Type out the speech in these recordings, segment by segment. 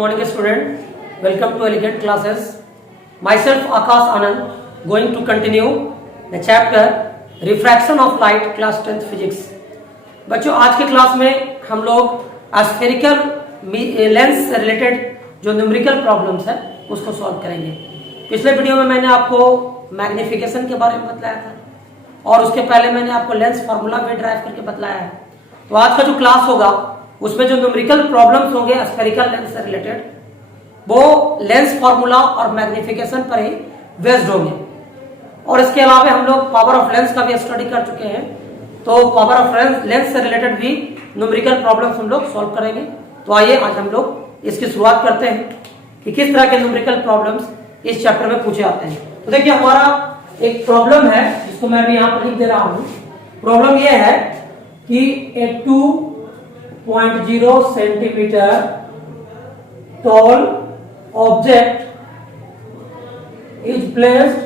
morning student, welcome to Elegant Classes. Myself Akash Anand going to continue the chapter Refraction of Light class 10th Physics. बच्चों आज के class में हम लोग spherical lens से related जो न्यूमेरिकल प्रॉब्लम्स है उसको सॉल्व करेंगे। पिछले वीडियो में मैंने आपको मैग्निफिकेशन के बारे में बतलाया था और उसके पहले मैंने आपको लेंस फार्मूला भी ड्राइव करके बतलाया है। तो आज का जो क्लास होगा उसमें जो न्यूमेरिकल प्रॉब्लम्स होंगे स्फेरिकल लेंस से रिलेटेड वो लेंस फार्मूला और मैग्निफिकेशन पर ही बेस्ड होंगे। और इसके अलावा हम लोग पावर ऑफ लेंस का भी स्टडी कर चुके हैं, तो पावर ऑफ लेंस से रिलेटेड भी न्यूमेरिकल प्रॉब्लम्स हम लोग सॉल्व करेंगे। तो आइए आज हम लोग इसकी शुरुआत करते हैं कि किस तरह के न्यूमेरिकल प्रॉब्लम्स इस चैप्टर में पूछे आते हैं। तो देखिए हमारा एक प्रॉब्लम है जिसको मैं भी यहाँ पर लिख दे रहा हूँ। प्रॉब्लम यह है कि एक 2.0 centimetre tall object is placed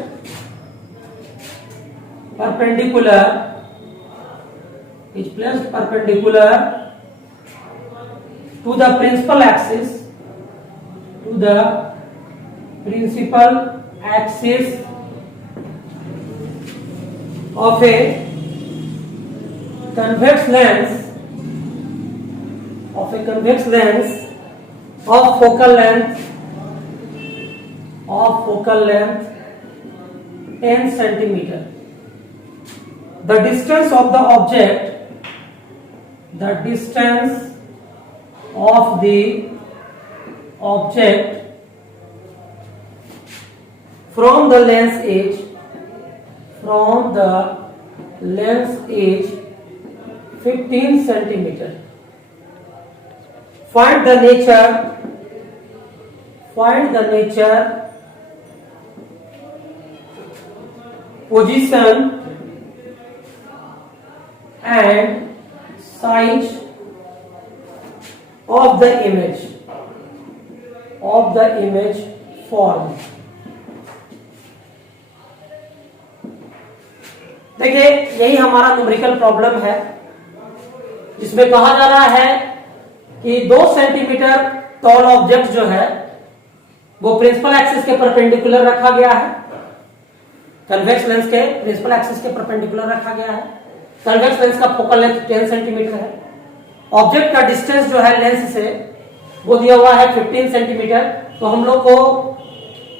perpendicular to the principal axis of a convex lens of focal length 10 centimeter. The distance of the object from the lens edge 15 centimeter. Find the nature, position and size of the image form. देखिए यही हमारा numerical problem है जिसमें कहा जा रहा है कि 2 सेंटीमीटर टॉल ऑब्जेक्ट जो है वो प्रिंसिपल एक्सिस के परपेंडिकुलर रखा गया है। कन्वेक्स लेंस के प्रिंसिपल एक्सिस के परपेंडिकुलर रखा गया है। कन्वेक्स लेंस का फोकल लेंथ 10 सेंटीमीटर है। ऑब्जेक्ट का डिस्टेंस जो है लेंस से वो दिया हुआ है 15 सेंटीमीटर। तो हम लोग को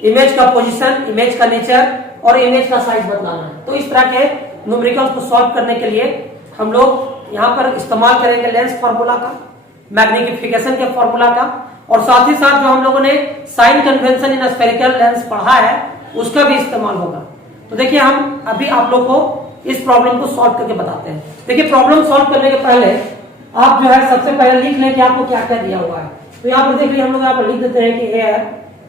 इमेज का पोजीशन, इमेज का नेचर और इमेज का साइज बताना है। तो इस तरह के न्यूमेरिकल्स को सॉल्व करने के लिए हम लोग यहाँ पर इस्तेमाल करेंगे लेंस फार्मूला का, मैग्निफिकेशन के फार्मूला का, और साथ ही साथ जो हम लोगों ने sign convention in spherical lens पढ़ा है उसका भी इस्तेमाल होगा। तो देखिए हम अभी आप लोग को इस प्रॉब्लम को सॉल्व करके बताते हैं। देखिए प्रॉब्लम सॉल्व करने के पहले आप जो है सबसे पहले लिख लें कि आपको क्या क्या दिया हुआ है। तो यहाँ पर देखिए हम लोग यहाँ पर लिख देते हैं कि ये है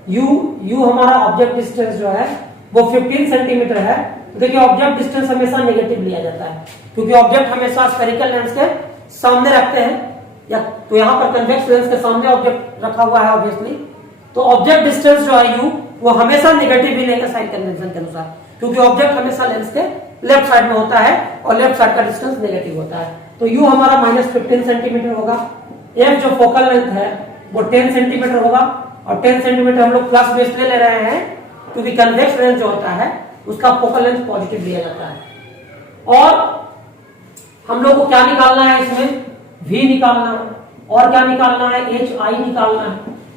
यू हमारा ऑब्जेक्ट डिस्टेंस जो है वो 15 सेंटीमीटर है। तो देखिए ऑब्जेक्ट डिस्टेंस हमेशा नेगेटिव लिया जाता है क्योंकि ऑब्जेक्ट हमेशा स्फेरिकल लेंस के सामने रखते हैं, या तो यहाँ पर कन्वेक्स लेंस के सामने ऑब्जेक्ट रखा हुआ है ऑब्वियसली। तो ऑब्जेक्ट डिस्टेंस जो है यू वो हमेशा नेगेटिव ही रहेगा साइन कन्वेंशन के अनुसार, क्योंकि ऑब्जेक्ट हमेशा लेंस के लेफ्ट साइड में होता है और लेफ्ट साइड का डिस्टेंस नेगेटिव होता है। तो यू हमारा -15 सेंटीमीटर होगा। एफ जो फोकल लेंथ है वो 10 सेंटीमीटर होगा, और 10 सेंटीमीटर हम लोग प्लस में इसलिए ले रहे हैं क्योंकि कन्वेक्स लेंस जो होता है उसका फोकल लेंथ पॉजिटिव लिया जाता है। और हम लोग को क्या निकालना है इसमें, V निकालना है, और क्या निकालना है, HI निकालना है,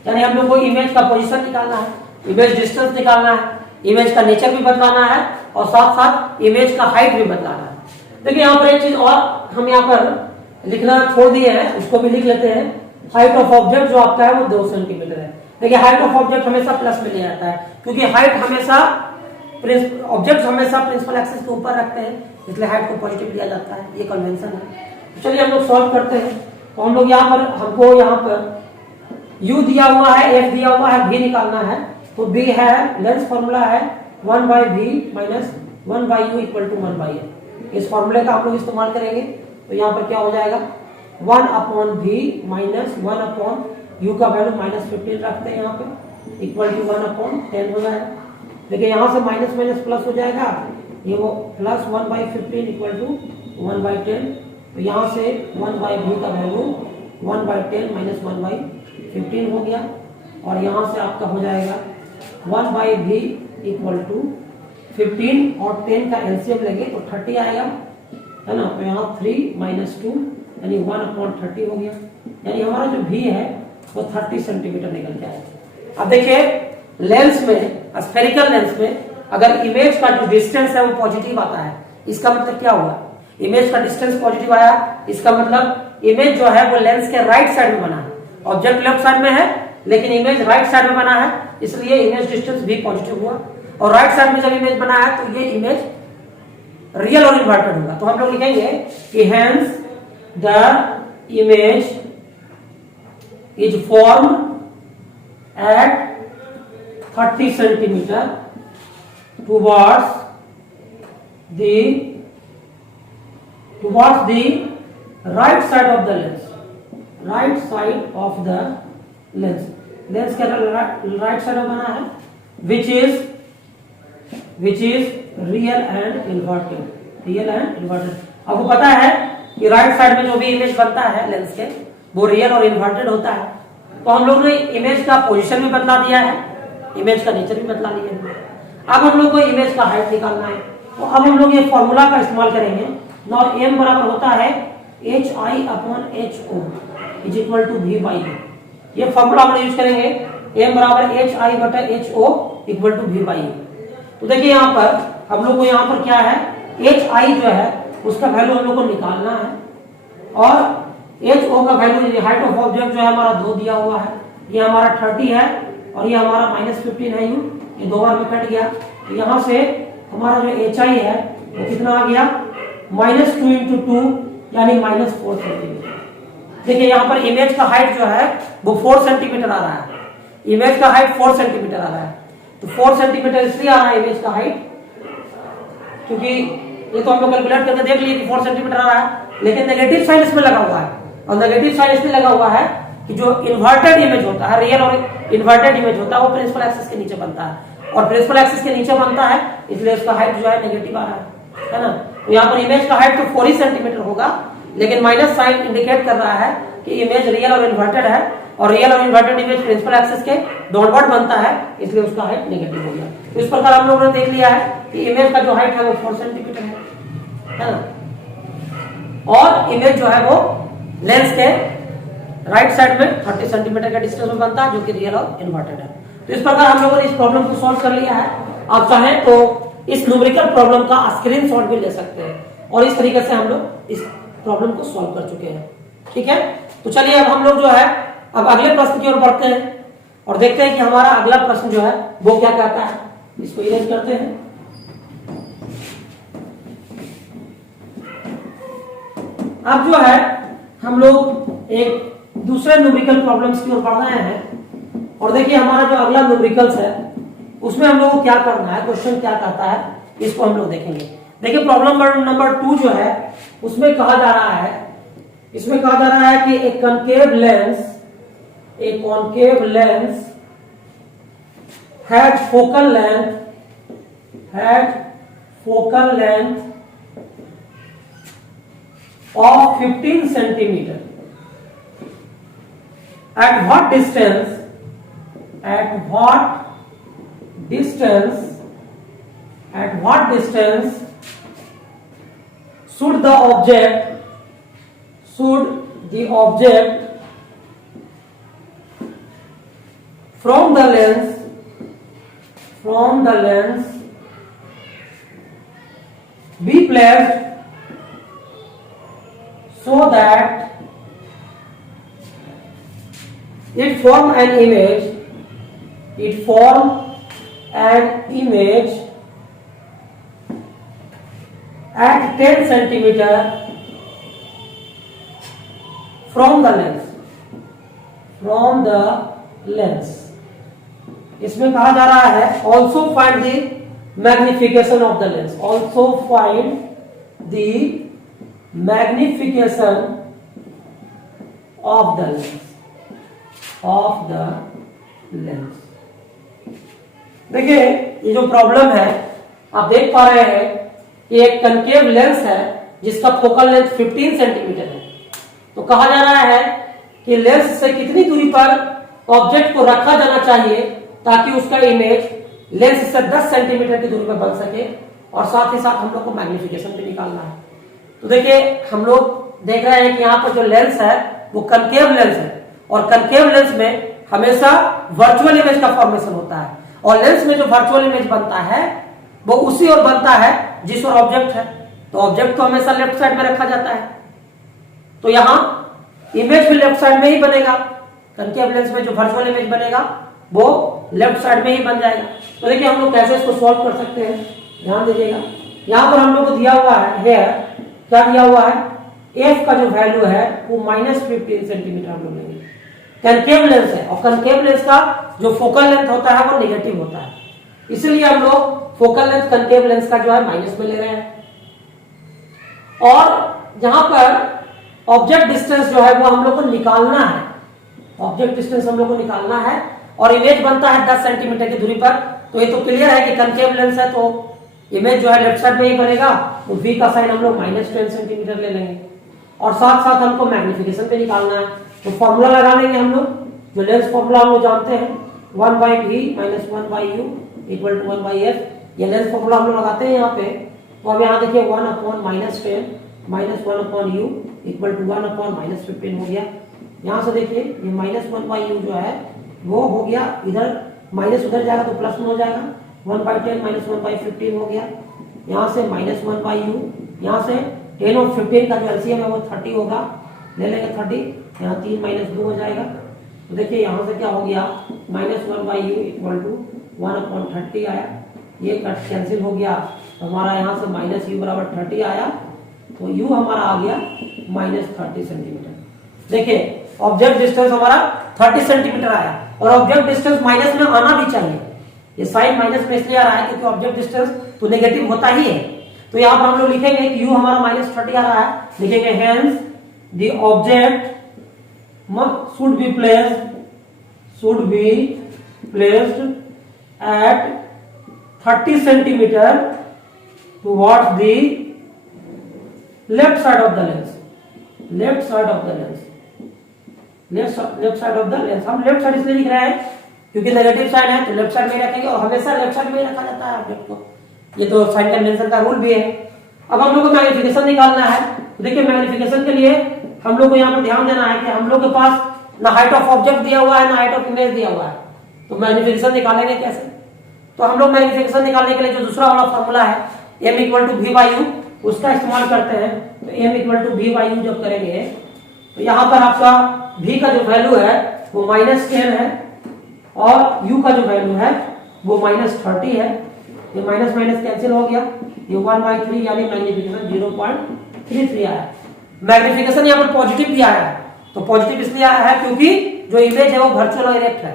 यानी हम लोग को इमेज का पोजीशन निकालना है, इमेज डिस्टेंस निकालना है, इमेज का नेचर भी बताना है और साथ साथ इमेज का हाइट भी बताना है। देखिए यहाँ पर एक चीज और हम यहाँ पर लिखना छोड़ दिए हैं, उसको भी लिख लेते हैं। हाइट ऑफ ऑब्जेक्ट जो आपका है वो 2 सेंटीमीटर है। देखिए हाइट ऑफ ऑब्जेक्ट हमेशा प्लस में लिया जाता है क्योंकि हाइट हमेशा ऑब्जेक्ट हमेशा प्रिंसिपल एक्सिस के ऊपर रखते हैं, इसलिए हाइट को पॉजिटिव लिया जाता है, ये कन्वेंशन है। चलिए हम लोग सॉल्व करते हैं। तो हम लोग यहाँ पर हमको यहाँ पर u दिया हुआ है, f दिया हुआ है, v निकालना है। तो b है, लेंस फॉर्मूला है 1/v minus 1/u equal to 1/f। इस फॉर्मूले का आप लोग इस्तेमाल करेंगे तो यहाँ पर क्या हो जाएगा 1/v माइनस 1/u का वैल्यू -15 रखते हैं यहाँ पे इक्वल टू 1/10 हो जाएगा। देखिए यहाँ से माइनस माइनस प्लस हो जाएगा, ये वो प्लस 1/15 इक्वल टू 1/10। तो यहाँ से 1/v का वैल्यू 1/10 माइनस 1/15 हो गया। और यहां से आपका हो जाएगा 1/v इक्वल टू 15 और 10 का एलसीएम लेंगे तो 30 आएगा, है ना। तो यहाँ 3 - 2 यानी 1/30 हो गया, यानी हमारा जो v है वो 30 सेंटीमीटर निकल के आएगा। अब देखिए लेंस में, स्फेरिकल लेंस में अगर इमेज का जो डिस्टेंस है वो पॉजिटिव आता है, इसका मतलब क्या हुआ, इमेज का डिस्टेंस पॉजिटिव आया, इसका मतलब इमेज जो है वो लेंस के राइट साइड में बना है, ऑब्जेक्ट लेफ्ट साइड में है लेकिन इमेज राइट साइड में बना है, इसलिए इमेज डिस्टेंस भी पॉजिटिव हुआ। और राइट साइड में जब इमेज बना है तो ये इमेज रियल और इन्वर्टेड होगा। तो हम लोग लिखेंगे कि hence the image is formed at 30 centimetre towards the right side of the lens, right side of the lens, lens के right side में बना है, which is real and inverted, real and inverted। आपको पता है कि राइट साइड में जो भी इमेज बनता है लेंस के वो रियल और इन्वर्टेड होता है। तो हम लोग ने इमेज का पोजीशन भी बदला दिया है, इमेज का नेचर भी बदला लिया है। अब हम लोग को इमेज का हाइट निकालना है, तो अब हम लोग ये फॉर्मूला का इस्तेमाल करेंगे। नाउ m बराबर होता है HI/HO is equal to V/A। ये फॉर्मूला हम लोग यूज करेंगे, m बराबर HI/HO इक्वल टू V/A। तो देखिए यहाँ पर हम लोग को यहाँ पर क्या है, HI जो है उसका वैल्यू हम लोग को निकालना है और HO का वैल्यू, हाइट ऑफ ऑब्जेक्ट जो है हमारा 2 दिया हुआ है, ये हमारा 30 है और ये हमारा -15 है, ये 2 बार में कट गया। तो यहाँ से हमारा जो HI है वो कितना आ गया, -2 × 2 यानी -4 सेंटीमीटर। देखिए यहाँ पर इमेज का हाइट जो है वो 4 सेंटीमीटर आ रहा है, इमेज का हाइट 4 सेंटीमीटर आ रहा है। तो 4 सेंटीमीटर इसलिए आ रहा है इमेज का हाइट क्योंकि ये तो हम लोग कैलकुलेट करके देख लिए कि 4 सेंटीमीटर आ रहा है, लेकिन नेगेटिव साइन इसमें लगा हुआ है। और नेगेटिव साइन इसलिए लगा हुआ है कि जो इन्वर्टेड इमेज होता है, रियल और इन्वर्टेड इमेज होता है, वो प्रिंसिपल एक्सिस के नीचे बनता है और प्रिंसिपल एक्सिस के नीचे बनता है, इसलिए उसका हाइट जो है नेगेटिव आ रहा है ना। तो यहाँ पर इमेज का हाइट तो 4 ही सेंटीमीटर होगा, लेकिन माइनस साइन इंडिकेट कर रहा है कि इमेज रियल और इन्वर्टेड है और रियल और इन्वर्टेड इमेज प्रिंसिपल एक्सिस के डाउनवर्ड बनता है, इसलिए उसका हाइट नेगेटिव हो गया। तो इस प्रकार हम लोगों ने देख लिया है कि इमेज का जो हाइट है वो 4 सेंटीमीटर है ना, और इमेज जो है वो लेंस के राइट साइड में 30 सेंटीमीटर का डिस्टेंस में बनता है, जो कि रियल और इन्वर्टेड है। तो इस प्रकार हम लोगों ने इस प्रॉब्लम को सॉल्व कर लिया है। आप चाहें तो इस न्यूमेरिकल प्रॉब्लम का स्क्रीनशॉट भी ले सकते हैं और इस तरीके से हम लोग इस प्रॉब्लम को सॉल्व कर चुके हैं। ठीक है, तो चलिए अब हम लोग जो है अब अगले प्रश्न की ओर बढ़ते हैं और देखते हैं कि हमारा अगला प्रश्न जो है वो क्या कहता है। इसको इरेज करते हैं। अब जो है हम लोग एक दूसरे न्यूमेरिकल प्रॉब्लम्स की ओर बढ़ रहे हैं और देखिए हमारा जो अगला न्यूमेरिकल्स है उसमें हम लोग को क्या करना है, क्वेश्चन क्या कहता है, इसको हम लोग देखेंगे। देखिए प्रॉब्लम नंबर 2 जो है उसमें कहा जा रहा है, इसमें कहा जा रहा है कि एक concave lens had focal length of 15 centimeter. At what distance should the object from the lens be placed so that it form an image at 10 centimeter from the lens। इसमें कहा जा रहा है also find the magnification of the lens, also find the magnification of the lens। देखिए ये जो problem है आप देख पा रहे हैं कि एक कनकेव लेंस है जिसका फोकल लेंथ 15 सेंटीमीटर है। तो कहा जा रहा है कि लेंस से कितनी दूरी पर ऑब्जेक्ट को रखा जाना चाहिए ताकि उसका इमेज लेंस से 10 सेंटीमीटर की दूरी पर बन सके, और साथ ही साथ हम लोग को मैग्निफिकेशन भी निकालना है। तो देखिए हम लोग देख रहे हैं कि यहाँ पर जो लेंस है वो कनकेव लेंस है, और कनकेव लेंस में हमेशा वर्चुअल इमेज का फॉर्मेशन होता है, और लेंस में जो वर्चुअल इमेज बनता है वो उसी ओर बनता है जिस ओर ऑब्जेक्ट है। तो ऑब्जेक्ट तो हमेशा लेफ्ट साइड में रखा जाता है, तो यहाँ इमेज भी लेफ्ट साइड में ही बनेगा। कनकेव लेंस में जो वर्चुअल इमेज बनेगा वो लेफ्ट साइड में ही बन जाएगा। तो देखिए हम लोग कैसे इसको सॉल्व कर सकते हैं, ध्यान दीजिएगा। यहाँ पर हम लोग को दिया हुआ है क्या दिया हुआ है, एफ का जो वैल्यू है वो -15 सेंटीमीटर हम लोग लेंगे। कनकेव लेंस है, और कनकेव लेंस का जो फोकल लेंथ होता है वो नेगेटिव होता है, इसलिए हम लोग फोकल लेंथ कनकेव लेंस का जो है माइनस में ले रहे हैं। और जहां पर ऑब्जेक्ट डिस्टेंस जो है वो हम लोग को निकालना है, ऑब्जेक्ट डिस्टेंस हम लोग को निकालना है, और इमेज बनता है 10 सेंटीमीटर की दूरी पर। तो ये तो क्लियर है कि कनकेव लेंस है तो इमेज जो है लेफ्ट साइड में ही बनेगा, तो v का साइन हम लोग -10 सेंटीमीटर ले लेंगे, और साथ साथ हमको मैग्निफिकेशन पे निकालना है। तो फॉर्मूला लगा लेंगे हम लोग, जो लेंस फॉर्मूला हम लोग जानते हैं 1/v - 1/u = 1/f, ये लेंस फॉर्मूला हम लोग लगाते हैं यहाँ पे। तो अब यहाँ देखिए 1/-10 - 1/u = 1/-15 हो गया। यहाँ से देखिए ये -1/u जो है वो हो गया, इधर माइनस उधर जाएगा तो प्लस में हो जाएगा, 1/10 - 1/15 हो गया। यहाँ से -1/u, यहाँ से 10 और 15 का जो एलसीएम है वो 30 होगा, ले लेंगे 30, यहाँ 3 - 2 हो जाएगा। तो देखिए यहाँ से क्या हो गया, -1/u = 1/30 आया, ये कट कैंसिल हो गया, तो हमारा यहाँ से -u = 30 आया, तो u हमारा आ गया -30 सेंटीमीटर। देखिए ऑब्जेक्ट डिस्टेंस हमारा 30 सेंटीमीटर आया, और ऑब्जेक्ट डिस्टेंस माइनस में आना भी चाहिए। ये साइन माइनस में इसलिए आ रहा है क्योंकि ऑब्जेक्ट डिस्टेंस तो नेगेटिव होता ही है। तो यहाँ पर हम लोग लिखेंगे कि u हमारा -30 आ रहा है, लिखेंगे hence the object should be placed at 30 centimeter towards the left side of the lens, left side of the lens. हम लेफ्ट साइड इसलिए लिख रहे हैं क्योंकि नेगेटिव साइड है तो लेफ्ट साइड में रखेंगे, और हमेशा लेफ्ट साइड में ही रखा जाता है ऑब्जेक्ट को, ये तो साइन कन्वेंशन का रूल भी है। अब हम लोग को मैग्निफिकेशन निकालना है। तो देखिए मैग्निफिकेशन के लिए हम लोग को यहाँ पर ध्यान देना है कि हम लोग के पास ना हाइट ऑफ ऑब्जेक्ट दिया हुआ है ना हाइट ऑफ इमेज दिया हुआ है, तो मैग्निफिकेशन निकालेंगे कैसे। तो हम लोग मैग्निफिकेशन निकालने के लिए जो दूसरा वाला फॉर्मूला है m = v/u, उसका इस्तेमाल करते हैं। तो m = v/u जब करेंगे तो यहाँ पर आपका v का जो वैल्यू है वो -10 है, और u का जो वैल्यू है वो -30 है। ये माइनस माइनस कैंसिल हो गया, ये 1/3 यानी मैग्निफिकेशन 0.33 आया। मैग्निफिकेशन यहाँ पर पॉजिटिव भी आया है, तो पॉजिटिव इसलिए आया है क्योंकि जो इमेज है वो वर्चुअल और इरेक्ट है।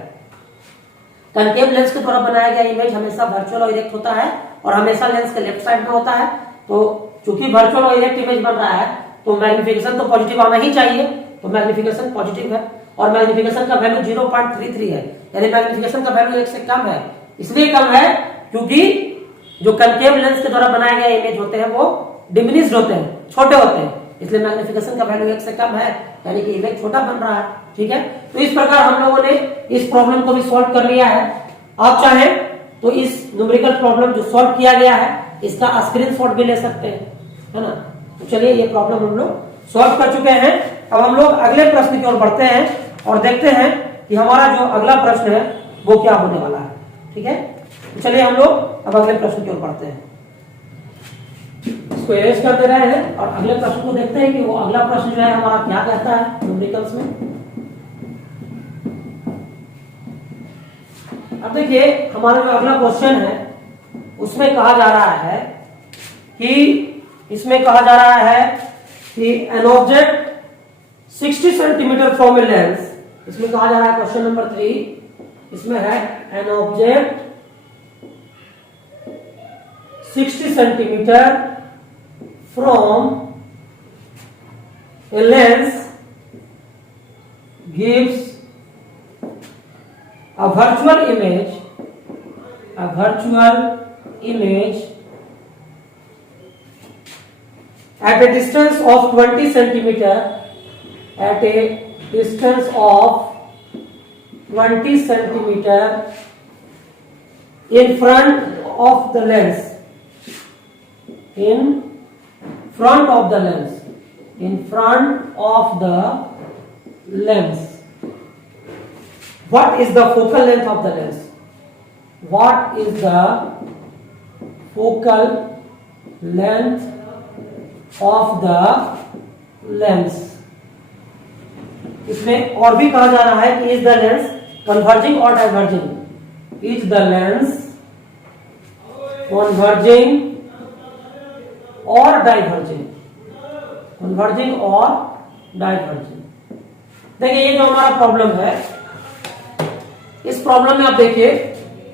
कनकेव लेंस के द्वारा बनाया गया इमेज हमेशा वर्चुअल और इरेक्ट होता है, और हमेशा लेंस के लेफ्ट साइड में होता है। तो चूंकि वर्चुअल और इरेक्ट इमेज बन रहा है तो मैग्निफिकेशन तो पॉजिटिव आना ही चाहिए, तो मैग्निफिकेशन पॉजिटिव है, और मैग्निफिकेशन का वैल्यू 0.33 है, यानी मैग्निफिकेशन का वैल्यू 1 से कम है। इसलिए कम है क्योंकि जो कनकेव लेंस के द्वारा बनाए गए इमेज होते हैं वो डिमिनिश्ड होते हैं, छोटे होते हैं, इसलिए मैग्निफिकेशन का वैल्यू 1 से कम है, यानी कि इमेज छोटा बन रहा है। ठीक है, तो इस प्रकार हम लोगों ने इस प्रॉब्लम को भी सॉल्व कर लिया है। आप चाहें तो इस न्यूमेरिकल प्रॉब्लम जो सॉल्व किया गया है इसका स्क्रीनशॉट भी ले सकते हैं, है ना। तो चलिए ये प्रॉब्लम हम लोग सॉल्व कर चुके हैं। अब हम लोग अगले प्रश्न की ओर बढ़ते हैं और देखते हैं कि हमारा जो अगला प्रश्न है वो क्या होने वाला है। ठीक है, तो चलिए हम लोग अब अगले प्रश्न की ओर बढ़ते हैं। इसको एरेज कर दे रहे हैं और अगले प्रश्न को देखते हैं कि वो अगला प्रश्न जो है हमारा क्या कहता है न्यूमेरिकल्स में। अब देखिए हमारा जो अगला क्वेश्चन है उसमें कहा जा रहा है कि an object 60 centimetre from a lens, इसमें कहा जा रहा है क्वेश्चन नंबर 3, इसमें है an object 60 centimetre from a lens gives a virtual image at a distance of 20 centimeter at a distance of 20 centimeter in front of the lens, in front of the lens, in front of the lens. What is the focal length of the lens? What is the focal length of the lens? इसमें और भी कहा जा रहा है कि is the lens converging और diverging, is the lens converging और डाइवर्जिंग, कन्वर्जिंग और डाइवर्जिंग। देखिए ये जो हमारा प्रॉब्लम है, इस प्रॉब्लम में आप देखिए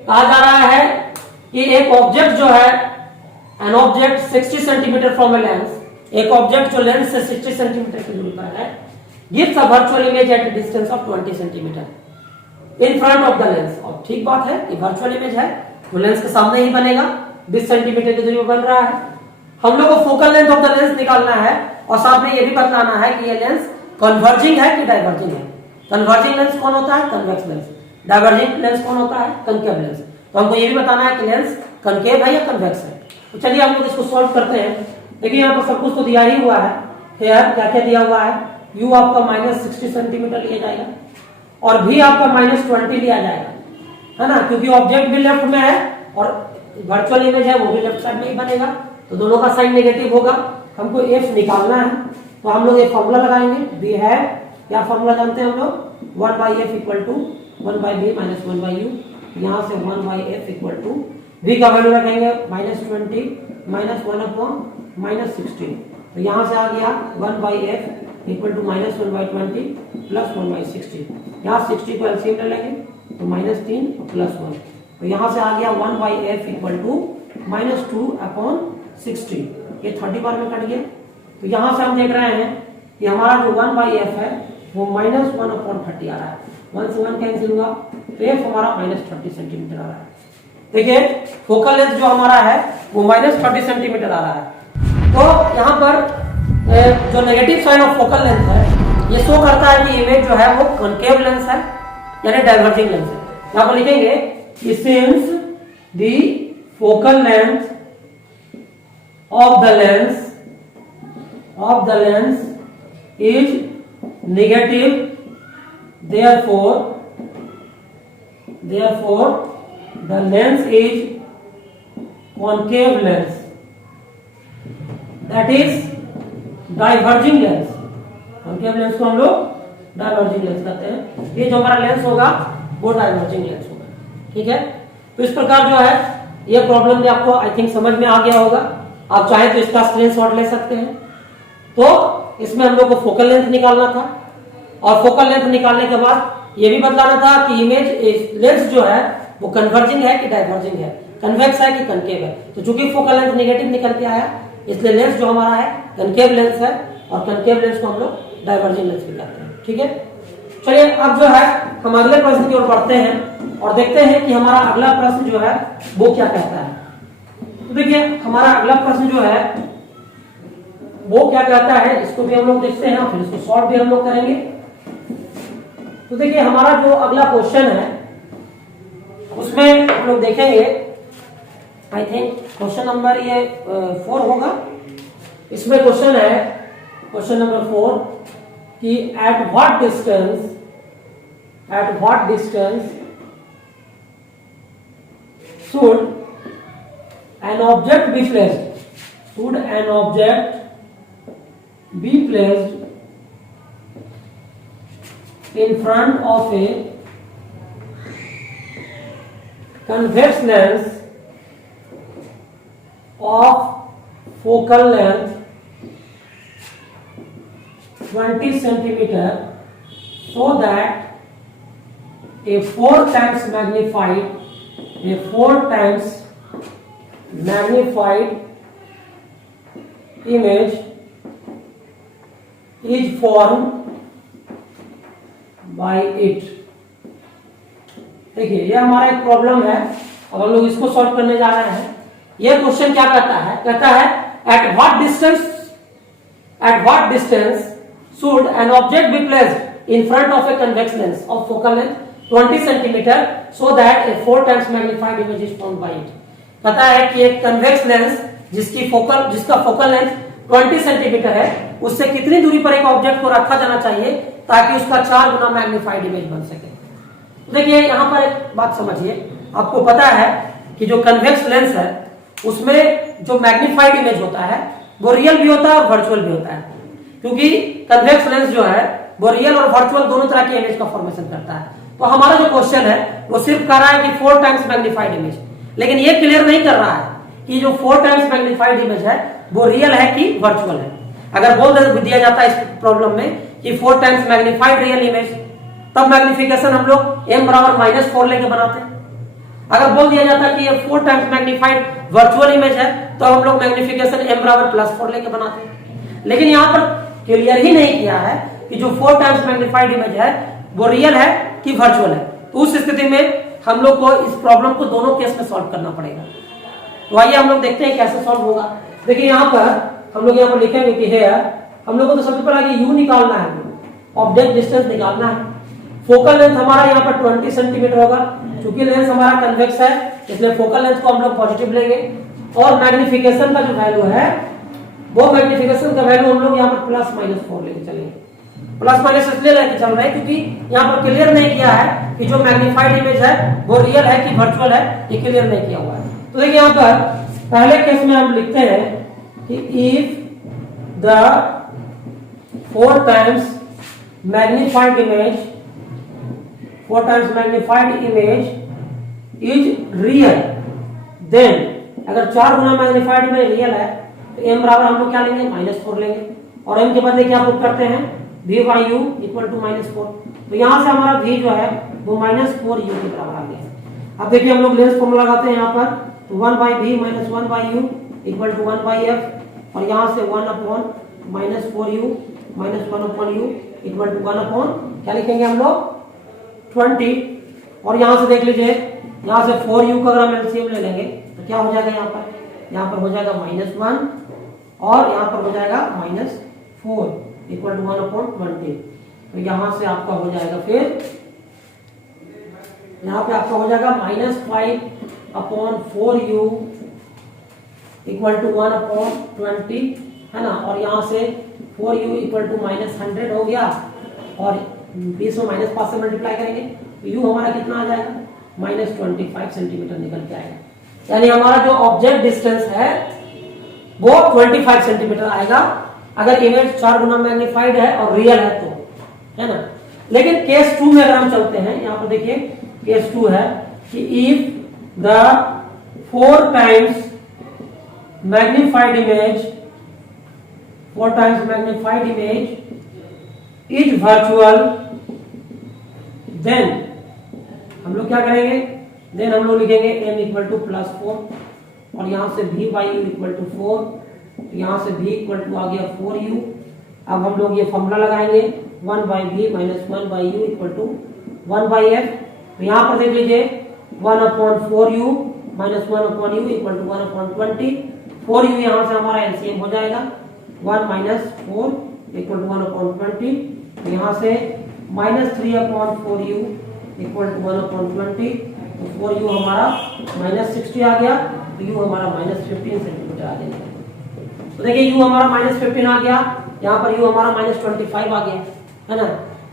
कहा जा रहा है कि एक ऑब्जेक्ट जो है, an object 60 centimetre from a lens, एक ऑब्जेक्ट जो लेंस से 60 सेंटीमीटर की दूरी पर है, gives a virtual image at a distance of 20 centimetre in front of the lens। और ठीक बात है कि वर्चुअल इमेज है तो लेंस के सामने ही बनेगा, 20 सेंटीमीटर की दूरी पर बन रहा है। हम लोग को focal length of the lens निकालना है और साथ में ये भी बतलाना है कि ये लेंस कन्वर्जिंग है कि डाइवर्जिंग है। कन्वर्जिंग लेंस कौन होता है? Convex lens. डाइवर्जिंग लेंस कौन होता है? Concave lens. तो हमको ये भी बताना है कि लेंस कनकेव है या कन्वेक्स है। तो चलिए हम लोग इसको सॉल्व करते हैं। देखिए यहाँ पर सब कुछ तो दिया ही हुआ है, क्या क्या दिया हुआ है, u आपका -60 सेंटीमीटर लिया जाएगा और v आपका -20 लिया जाएगा, है ना, क्योंकि ऑब्जेक्ट भी लेफ्ट में है और वर्चुअल इमेज है वो भी लेफ्ट साइड में ही बनेगा, तो दोनों का साइन नेगेटिव होगा। हमको f निकालना है तो हम लोग एक फॉर्मूला लगाएंगे, v है, क्या फॉर्मूला जानते हैं हम लोग, 1/f = 1/v - 1/u। यहाँ से 1/f = v का वैल्यू रखेंगे -20 - 1/-16, तो यहाँ से आ गया 1/f = -1/20 + 1/60। यहाँ 60 को एलसीएम ले लेंगे तो -3 + 1, तो यहाँ से आ गया 1/f = -2/60। ये 30 बार में कट गया। तो यहाँ से हम देख रहे हैं कि हमारा जो 1/f है वो -1/30 आ रहा है, 1 से 1 कैंसिल हुआ तो f हमारा -30 सेंटीमीटर आ रहा है। देखिए फोकल लेंथ जो हमारा है वो -30 सेंटीमीटर आ रहा है। तो यहाँ पर जो negative sign of focal length है ये शो करता है कि इमेज जो है वो कॉनकेव लेंस है यानी डाइवर्जिंग लेंस है। यहाँ पर लिखेंगे कि since the focal length of the lens is negative, therefore the lens is concave lens, that is diverging lens. Concave lens को हम लोग डाइवर्जिंग लेंस कहते हैं। ये जो हमारा लेंस होगा वो डाइवर्जिंग लेंस होगा, ठीक है। तो इस प्रकार जो है ये प्रॉब्लम भी आपको आई थिंक समझ में आ गया होगा। आप चाहे तो इसका स्क्रीनशॉट ले सकते हैं। तो इसमें हम लोग को फोकल लेंथ निकालना था और फोकल लेंथ निकालने के बाद ये भी बतलाना था कि इमेज लेंस जो है वो कन्वर्जिंग है कि डाइवर्जिंग है, कन्वेक्स है कि कनकेव है। तो चूंकि फोकल लेंथ नेगेटिव निकल के आया इसलिए लेंस जो हमारा है कनकेव लेंस है और कनकेव लेंस को हम लोग डाइवर्जिंग लेंस भी कहते हैं, ठीक है। चलिए अब जो है हम अगले प्रश्न की ओर बढ़ते हैं और देखते हैं कि हमारा अगला प्रश्न जो है वो क्या कहता है। तो देखिए हमारा अगला प्रश्न जो है वो क्या कहता है, इसको भी हम लोग देखते हैं, फिर इसको सॉल्व भी हम लोग करेंगे। तो देखिए हमारा जो अगला क्वेश्चन है उसमें हम लोग देखेंगे, आई थिंक क्वेश्चन नंबर ये 4 होगा। इसमें क्वेश्चन है क्वेश्चन नंबर 4 कि at what distance should an object be placed in front of a convex lens of focal length 20 centimeter so that a 4 times magnified image is formed by it। देखिए ये हमारा एक problem है, अब हम लोग इसको सॉल्व करने जा रहे हैं। ये क्वेश्चन क्या कहता है, कहता है at what distance should an object be placed in front of a convex lens of focal length 20 centimetre so that A 4 times magnified image is formed by it. पता है कि एक कन्वेक्स लेंस जिसका फोकल लेंथ 20 सेंटीमीटर है, उससे कितनी दूरी पर एक ऑब्जेक्ट को रखा जाना चाहिए ताकि उसका 4 गुना मैग्नीफाइड इमेज बन सके। तो देखिए यहां पर एक बात समझिए, आपको पता है कि जो कन्वेक्स लेंस है उसमें जो मैग्नीफाइड इमेज होता है वो रियल भी होता है और वर्चुअल भी होता है, क्योंकि कन्वेक्स लेंस जो है वो रियल और वर्चुअल दोनों तरह की इमेज का फॉर्मेशन करता है। तो हमारा जो क्वेश्चन है वो सिर्फ कर रहा है कि 4 टाइम्स मैग्नीफाइड इमेज, लेकिन ये क्लियर नहीं कर रहा है कि जो 4 टाइम्स मैग्नीफाइड इमेज है वो रियल है कि वर्चुअल है। अगर बोल दिया जाता है इस प्रॉब्लम में कि 4 टाइम्स मैग्नीफाइड रियल इमेज, तब मैग्निफिकेशन हम लोग m बराबर -4 लेके बनाते हैं। अगर बोल दिया जाता कि ये 4 टाइम्स मैग्नीफाइड वर्चुअल इमेज है तो हम लोग मैग्निफिकेशन m बराबर +4 लेके बनाते हैं। लेकिन यहाँ पर क्लियर ही नहीं किया है कि जो 4 टाइम्स मैग्नीफाइड इमेज है वो रियल है कि वर्चुअल है। तो उस स्थिति में हम लोग को इस प्रॉब्लम को दोनों केस में सॉल्व करना पड़ेगा। तो आइए हम लोग देखते हैं कैसे सॉल्व होगा। देखिए यहाँ पर हम लोग यहाँ पर लिखेंगे कि है हम लोग को तो सबसे पहले u निकालना है, ऑब्जेक्ट डिस्टेंस निकालना है। फोकल लेंथ हमारा यहाँ पर 20 सेंटीमीटर होगा, क्योंकि लेंस हमारा कन्वेक्स है इसलिए फोकल लेंथ को हम लोग पॉजिटिव लेंगे। और मैग्निफिकेशन का जो वैल्यू है वो मैग्निफिकेशन का वैल्यू हम लोग यहाँ पर +-4 लेके चलेंगे। प्लस इसलिए लेके चल रहे हैं क्योंकि यहाँ पर क्लियर नहीं किया है कि जो मैग्नीफाइड इमेज है वो रियल है कि वर्चुअल है, ये क्लियर नहीं किया हुआ है। तो देखिए यहाँ पर पहले केस में हम लिखते हैं कि if the 4 times magnified image is real, then अगर 4 गुना मैग्नीफाइड इमेज रियल है तो m बराबर हम लोग क्या लेंगे -4 लेंगे, और m के बदले क्या पुट करते हैं v by u equal to -4। तो यहां से हमारा v जो है वो -4 u के बराबर आ गया। अब देखिए हम लोग लेंस फॉर्मूला लगाते हैं यहाँ पर, तो 1 by v minus 1 by u equal to 1 by f, और यहाँ से 1 upon -4u minus 1 upon u equal to 1 upon क्या लिखेंगे हम लोग 20। और यहाँ से देख लीजिए, यहाँ से 4u का अगर हम एलसीएम ले लेंगे तो क्या हो जाएगा, यहाँ पर हो जाएगा -1 और यहाँ पर हो जाएगा -4 इक्वल टू 1 अपॉन 20। तो यहाँ से आपका हो जाएगा, फिर यहाँ पे आपका हो जाएगा -5 upon 4u equal to 1 upon 20, है ना। और यहाँ से 4u इक्वल टू -100 हो गया, और 20 में -5 से मल्टीप्लाई करेंगे तो u हमारा कितना आ जाएगा -25 सेंटीमीटर निकल के आएगा। यानी हमारा जो ऑब्जेक्ट डिस्टेंस है वो 25 सेंटीमीटर आएगा अगर इमेज 4 गुना मैग्नीफाइड है और रियल है तो, है ना। लेकिन केस 2 में अगर हम चलते हैं, यहाँ पर देखिए केस 2 है कि if the 4 times magnified image is virtual, then हम लोग क्या करेंगे, देन हम लोग लिखेंगे m इक्वल टू +4, और यहाँ से v by u equal to 4, यहाँ से v इक्वल टू आ गया 4u। अब हम लोग ये फॉर्मूला लगाएंगे 1 by v minus 1 by u equal to 1 by f। तो यहाँ पर देख लीजिए 1 upon 4u minus 1 upon u equal to 1 upon 20। 4u यहाँ से हमारा एलसीएम हो जाएगा 1 माइनस 4 इक्वल टू 1 अपॉन 20। यहाँ से -3 upon 4u equal to 1 upon 20। तो 4u हमारा -60 आ गया, तो u हमारा -15 सेंटीमीटर आ गया। तो देखिए u हमारा -15 आ गया, यहाँ पर u हमारा -25 आ गया, है ना।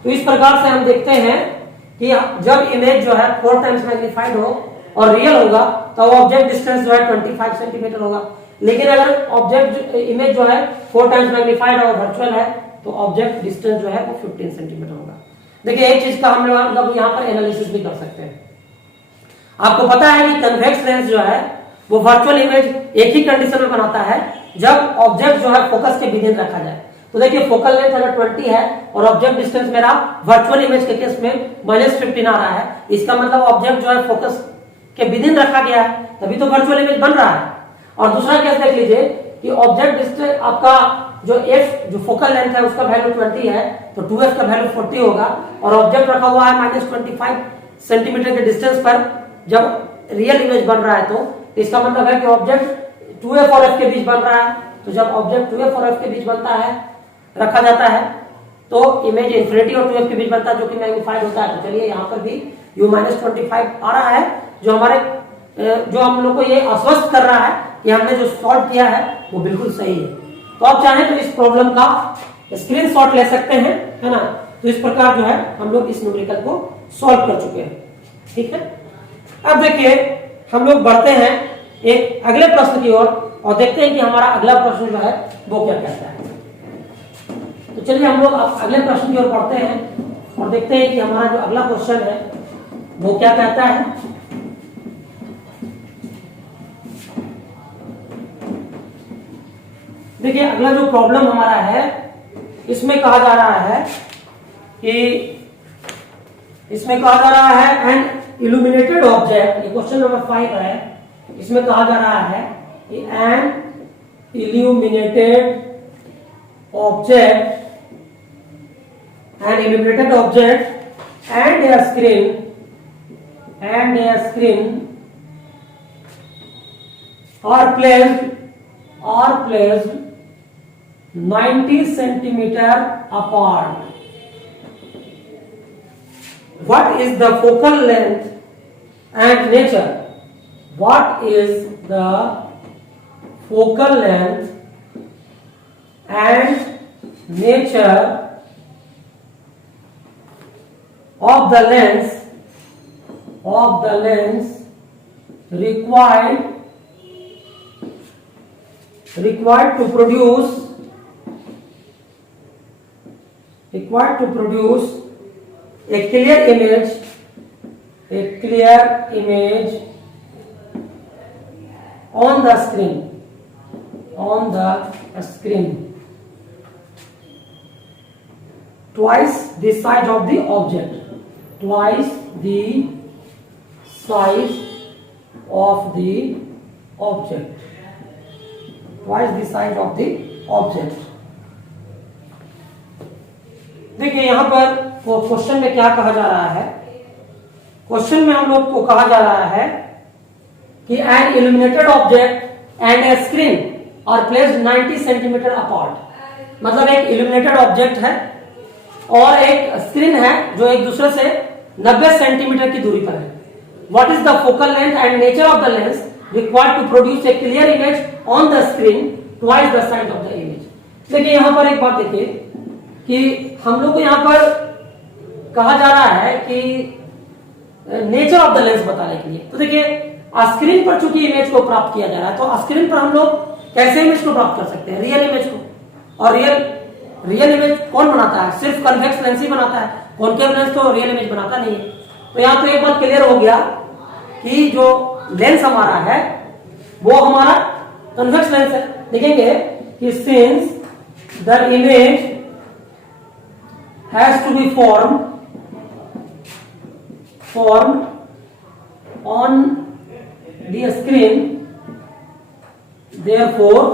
तो इस प्रकार से हम देखते हैं कि जब इमेज जो है 4 टाइम्स मैग्नीफाइड हो और रियल होगा तो ऑब्जेक्ट डिस्टेंस जो है 25 सेंटीमीटर होगा। लेकिन अगर ऑब्जेक्ट इमेज जो है 4 टाइम्स मैग्नीफाइड और वर्चुअल है तो ऑब्जेक्ट डिस्टेंस जो है वो 15 सेंटीमीटर होगा। देखिए एक चीज का हम लोग यहाँ पर एनालिसिस भी कर सकते हैं। आपको पता है कि कन्वेक्स लेंस जो है वो वर्चुअल इमेज एक ही कंडीशन में बनाता है जब ऑब्जेक्ट जो है फोकस के विदिन रखा जाए। तो देखिए फोकल लेंथ अगर 20 है और ऑब्जेक्ट डिस्टेंस मेरा वर्चुअल इमेज के केस में -15 आ रहा है, इसका मतलब ऑब्जेक्ट जो है फोकस के विदिन रखा गया है, तभी तो वर्चुअल इमेज बन रहा है। और दूसरा केस देख लीजिए कि ऑब्जेक्ट डिस्टेंस आपका जो f जो फोकल लेंथ है उसका वैल्यू 20 है तो 2f का वैल्यू 40 होगा, और ऑब्जेक्ट रखा हुआ है -25 सेंटीमीटर के डिस्टेंस पर जब रियल इमेज बन रहा है तो इसका मतलब है कि ऑब्जेक्ट 2f और f के बीच बन रहा है। तो जब ऑब्जेक्ट 2f और f के बीच बनता है रखा जाता है तो इमेज इंफिनिटी और 2f के बीच बनता है जो कि मैग्नीफाइड होता है। तो चलिए यहाँ पर भी u-25 आ रहा है, जो हम लोग को ये आश्वस्त कर रहा है कि हमने जो सॉल्व किया है वो बिल्कुल सही है। तो आप चाहें तो इस प्रॉब्लम का स्क्रीनशॉट ले सकते हैं, है ना। तो इस प्रकार जो है हम लोग इस न्यूमेरिकल को सॉल्व कर चुके हैं, ठीक है। अब देखिए हम लोग बढ़ते हैं एक अगले प्रश्न की ओर और देखते हैं कि हमारा अगला प्रश्न जो है वो क्या कहता है। तो चलिए हम लोग अब अगले प्रश्न की ओर बढ़ते हैं और देखते हैं कि हमारा जो अगला क्वेश्चन है वो क्या कहता है। देखिए अगला जो प्रॉब्लम हमारा है इसमें कहा जा रहा है एन इल्यूमिनेटेड ऑब्जेक्ट, ये क्वेश्चन नंबर 5 है। इसमें कहा जा रहा है कि an illuminated object and a screen are placed 90 centimeter apart. What is the focal length and nature? What is the focal length and nature of the lens required to produce a clear image on the screen twice the size of the object. Twice the size of the object. देखिए यहां पर question में क्या कहा जा रहा है। Question में हम लोग को कहा जा रहा है कि an illuminated object and a screen are placed 90 centimetre apart. मतलब एक इल्यूमिनेटेड ऑब्जेक्ट है और एक स्क्रीन है जो एक दूसरे से 90 सेंटीमीटर की दूरी पर है। What is the focal length and nature of the lens required to produce a clear image on the screen twice the size of the image. देखिए यहां पर एक बात देखिए कि हम लोग को यहां पर कहा जा रहा है कि नेचर ऑफ द लेंस बताने के लिए। तो देखिए स्क्रीन पर चूंकि इमेज को प्राप्त किया जा रहा है तो स्क्रीन पर हम लोग कैसे इमेज को प्राप्त कर सकते हैं, रियल इमेज को। और रियल इमेज कौन बनाता है, सिर्फ कन्वेक्स लेंस ही बनाता है, कॉनकेव लेंस तो रियल इमेज बनाता नहीं है। तो यहां तो एक बात क्लियर हो गया कि जो लेंस हमारा है वो हमारा कन्वेक्स लेंस है। देखेंगे कि since the image has to be formed on the screen, therefore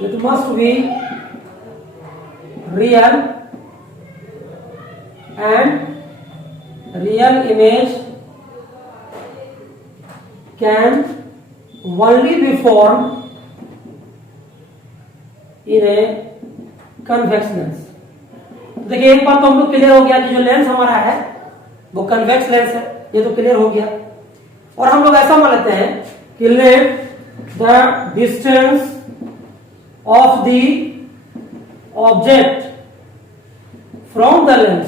it must be real and real image can only be formed in a convex lens. देखिए एक बात तो हम लोग क्लियर हो गया कि जो लेंस हमारा है वो कन्वेक्स लेंस है, ये तो क्लियर हो गया। और हम लोग ऐसा मान लेते हैं कि let the distance of the object from the lens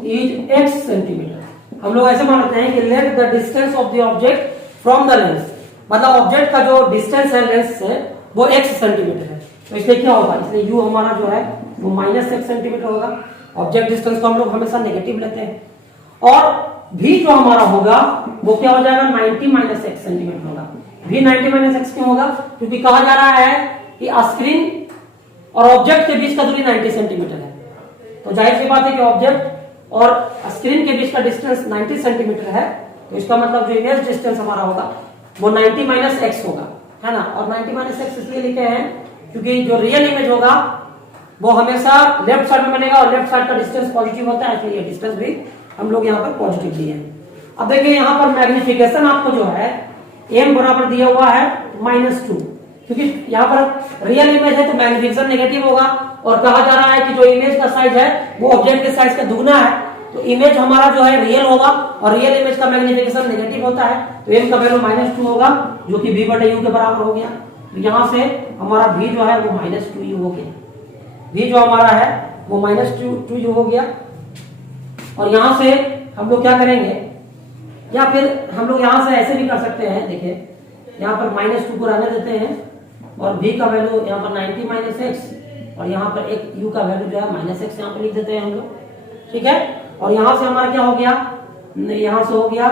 is x centimetre. हम लोग ऐसे मान लेते हैं कि let the distance of the object from the lens, मतलब ऑब्जेक्ट का जो डिस्टेंस है लेंस से वो x सेंटीमीटर है। तो इसलिए क्या होगा, इसलिए u हमारा जो है वो -x सेंटीमीटर होगा। ऑब्जेक्ट डिस्टेंस को हम लोग हमेशा नेगेटिव लेते हैं। और v जो हमारा होगा वो क्या हो जाएगा, 90 - x सेंटीमीटर होगा। v 90 - x क्यों होगा, क्योंकि कहा जा रहा है कि स्क्रीन और ऑब्जेक्ट के बीच का दूरी 90 सेंटीमीटर है। तो जाहिर सी बात है कि ऑब्जेक्ट और स्क्रीन के बीच का डिस्टेंस 90 सेंटीमीटर है। तो इसका मतलब जो इमेज डिस्टेंस हमारा होगा वो 90 - x होगा, है ना। और 90 - x इसलिए लिखे हैं क्योंकि जो रियल इमेज होगा वो हमेशा लेफ्ट साइड में बनेगा और लेफ्ट साइड का डिस्टेंस पॉजिटिव होता है, इसलिए डिस्टेंस भी हम लोग यहाँ पर पॉजिटिव दिए हैं। अब देखिए यहाँ पर मैग्निफिकेशन आपको जो है m बराबर दिया हुआ है -2, क्योंकि यहाँ पर रियल इमेज है तो मैग्निफिकेशन नेगेटिव होगा और कहा जा रहा है कि जो इमेज का साइज है वो ऑब्जेक्ट के साइज का दुगना है, तो इमेज हमारा जो है रियल होगा और रियल इमेज का मैग्निफिकेशन नेगेटिव होता है, तो m का वैल्यू -2 होगा जो कि v/u के बराबर हो गया। तो यहाँ से हमारा v जो है वो -2u हो गया, v जो हमारा है वो -2u हो गया। और यहाँ से हम लोग क्या करेंगे, या फिर हम लोग यहाँ से ऐसे भी कर सकते हैं, देखिए यहाँ पर -2 को रहने देते हैं और v का वैल्यू यहाँ पर 90 -x और यहाँ पर एक u का वैल्यू जो है -x यहाँ पर लिख देते हैं हम लोग, ठीक है। और यहाँ से हमारा क्या हो गया, यहाँ से हो गया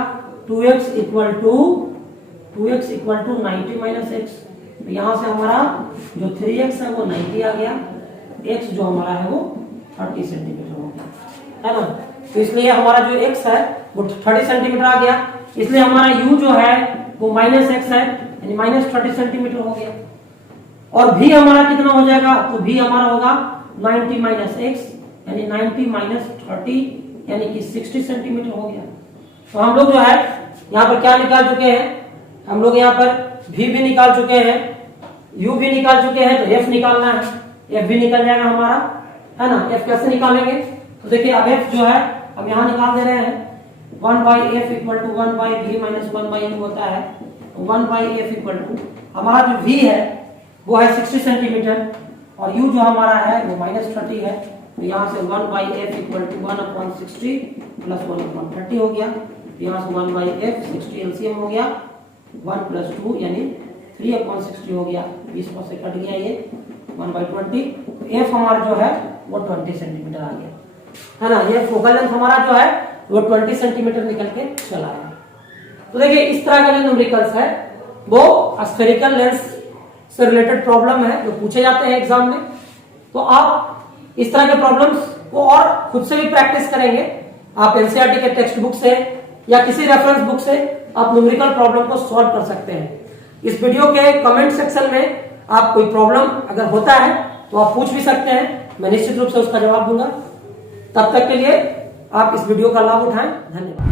2x इक्वल टू 90 -x, तो यहाँ से हमारा जो 3x है वो 90 आ गया, x जो हमारा है वो 30 सेंटीमीटर हो गया, है ना। तो इसलिए हमारा जो x है वो 30 सेंटीमीटर आ गया, इसलिए हमारा u जो है वो -x है, यानी -30 सेंटीमीटर हो गया। और v हमारा कितना हो जाएगा, तो v हमारा होगा 90 -x यानी 90 -30 यानी कि 60 सेंटीमीटर हो गया। तो हम लोग जो है यहाँ पर क्या निकाल चुके हैं, हम लोग यहाँ पर v भी निकाल चुके हैं, u भी निकाल चुके हैं, तो f निकालना है, f भी निकल जाएगा हमारा, है ना। f कैसे निकालेंगे, तो देखिए अब f जो है हम यहाँ निकाल दे रहे हैं, 1/f equal to 1/v minus 1/u होता है, 1/f इक्वल टू हमारा जो v है वो है 60 सेंटीमीटर और u जो हमारा है वो -30 है, तो यहाँ से 1/f इक्वल टू 1/60 प्लस 1/30 हो गया, तो यहाँ से 1/f 60 एलसीएम हो गया, 1 + 2 यानी 3/60 हो गया, 20 से कट गया ये 1/20, तो f हमारा जो है वो 20 सेंटीमीटर आ गया, है ना। ये फोकल लेंथ हमारा जो है वो 20 सेंटीमीटर निकल के चला है। तो देखिए इस तरह का जो न्यूमेरिकल्स है वो स्फेरिकल लेंस से रिलेटेड प्रॉब्लम है जो पूछे जाते हैं एग्जाम में। तो आप इस तरह के प्रॉब्लम्स को और खुद से भी प्रैक्टिस करेंगे, आप एनसीईआरटी के टेक्स्ट बुक से या किसी रेफरेंस बुक से आप न्यूमेरिकल प्रॉब्लम को सॉल्व कर सकते हैं। इस वीडियो के कमेंट सेक्शन में आप कोई प्रॉब्लम अगर होता है तो आप पूछ भी सकते हैं, मैं निश्चित रूप से उसका जवाब दूंगा। तब तक के लिए आप इस वीडियो का लाभ उठाएं। धन्यवाद।